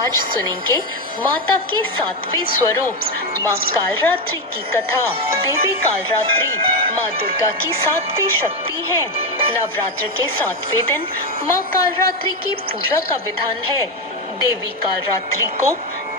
आज सुनेंगे माता के सातवें स्वरूप माँ कालरात्रि की कथा। देवी कालरात्रि माँ दुर्गा की सातवीं शक्ति है। नवरात्र के सातवें दिन माँ कालरात्रि की पूजा का विधान है। देवी कालरात्रि को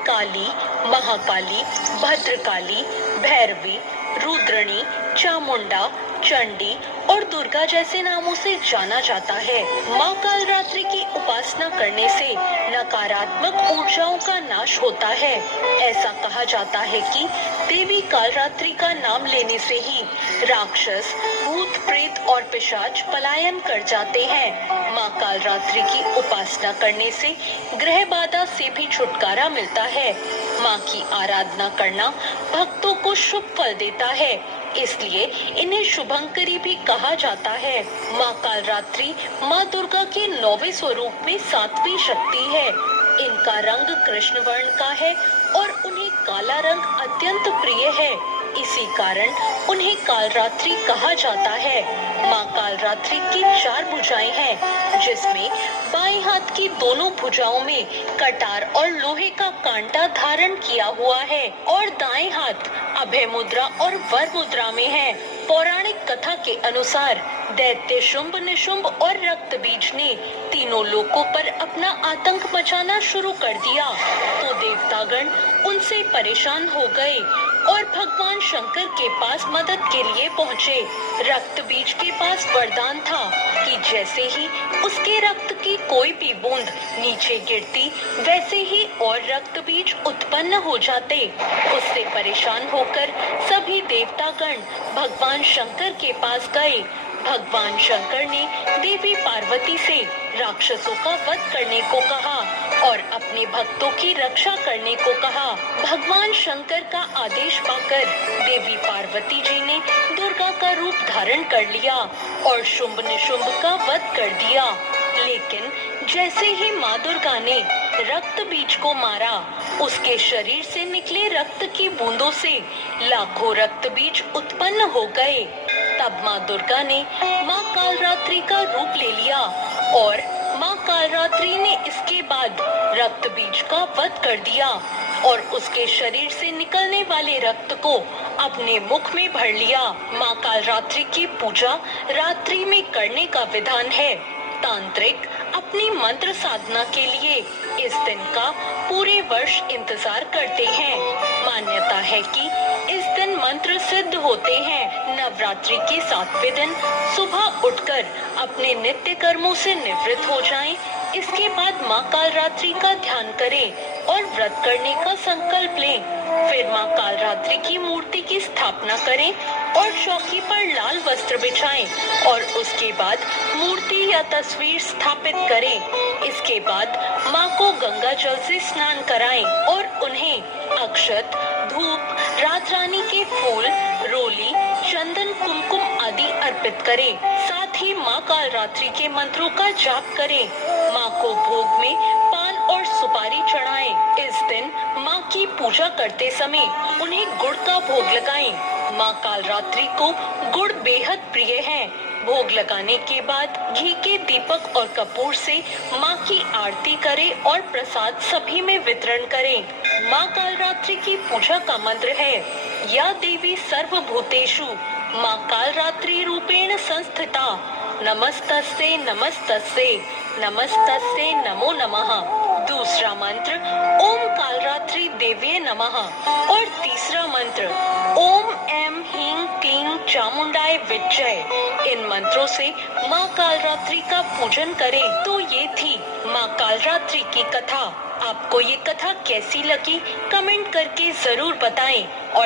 काली, महाकाली, भद्रकाली, भैरवी, रुद्रणी, चामुंडा, चंडी और दुर्गा जैसे नामों से जाना जाता है। माँ कालरात्रि की उपासना करने से नकारात्मक ऊर्जाओं का नाश होता है। ऐसा कहा जाता है कि देवी कालरात्रि का नाम लेने से ही राक्षस, भूत, प्रेत और पिशाच पलायन कर जाते हैं। माँ कालरात्रि की उपासना करने से ग्रह बाधा से भी छुटकारा मिलता है। माँ की आराधना करना भक्तों को शुभ फल देता है, इसलिए इन्हें शुभंकरी भी कहा जाता है। माँ कालरात्रि माँ दुर्गा के 9वें स्वरूप में 7वीं शक्ति है। इनका रंग कृष्ण वर्ण का है और उन्हें काला रंग अत्यंत प्रिय है। इसी कारण उन्हें कालरात्रि कहा जाता है। माँ कालरात्रि की 4 भुजाएं हैं, जिसमें बाएं हाथ की दोनों भुजाओं में कटार और लोहे का कांटा धारण किया हुआ है और दाएं हाथ अभय मुद्रा और वर मुद्रा में है। पौराणिक कथा के अनुसार दैत्य शुंभ, निशुंभ और रक्त बीज ने तीनों लोकों पर अपना आतंक मचाना शुरू कर दिया, तो देवतागण उनसे परेशान हो गए और भगवान शंकर के पास मदद के लिए पहुँचे। रक्त बीज के पास वरदान था कि जैसे ही उसके रक्त की कोई भी बूंद नीचे गिरती, वैसे ही और रक्त बीज उत्पन्न हो जाते। उससे परेशान होकर सभी देवतागण भगवान शंकर के पास गए। भगवान शंकर ने देवी पार्वती से राक्षसों का वध करने को कहा और अपने भक्तों की रक्षा करने को कहा। भगवान शंकर का आदेश पाकर देवी पार्वती जी ने दुर्गा का रूप धारण कर लिया और शुंभ निशुंभ का वध कर दिया। लेकिन जैसे ही माँ दुर्गा ने रक्त बीज को मारा, उसके शरीर से निकले रक्त की बूंदों से लाखों रक्त बीज उत्पन्न हो गए। तब माँ दुर्गा ने माँ कालरात्रि का रूप ले लिया और माँ कालरात्रि ने इसके बाद रक्त बीज का वध कर दिया और उसके शरीर से निकलने वाले रक्त को अपने मुख में भर लिया। माँ कालरात्रि की पूजा रात्रि में करने का विधान है। तांत्रिक अपनी मंत्र साधना के लिए इस दिन का पूरे वर्ष इंतजार करते हैं। मान्यता है कि इस दिन मंत्र सिद्ध होते हैं। नवरात्रि के 7वें दिन सुबह उठकर अपने नित्य कर्मों से निवृत्त हो जाएं। इसके बाद माँ कालरात्रि का ध्यान करें और व्रत करने का संकल्प लें। फिर माँ कालरात्रि की मूर्ति की स्थापना करें और चौकी पर लाल वस्त्र बिछाएं और उसके बाद मूर्ति या तस्वीर स्थापित करें। इसके बाद माँ को गंगा जल से स्नान कराएं और उन्हें अक्षत, धूप, रात रानी के फूल, रोली, चंदन, कुमकुम आदि अर्पित करें। साथ ही माँ कालरात्रि के मंत्रों का जाप करें। माँ को भोग में पान और सुपारी चढ़ाएं। इस दिन माँ की पूजा करते समय उन्हें गुड़ का भोग लगाएं। माँ कालरात्रि को गुड़ बेहद प्रिय है। भोग लगाने के बाद घी के दीपक और कपूर से माँ की आरती करें और प्रसाद सभी में वितरण करें। माँ कालरात्रि की पूजा का मंत्र है, या देवी सर्वभूतेषु माँ कालरात्रि रूपेण संस्थिता, नमस्तस्यै नमस्तस्यै नमस्तस्यै नमो नमः। दूसरा मंत्र ओम कालरात्रि देव्ये नमः और तीसरा मंत्र ओम ऐं ह्रीं क्लीं चामुंडाय विच्चय। इन मंत्रों से माँ कालरात्रि का पूजन करें। तो ये थी माँ कालरात्रि की कथा। आपको ये कथा कैसी लगी, कमेंट करके जरूर बताएं। और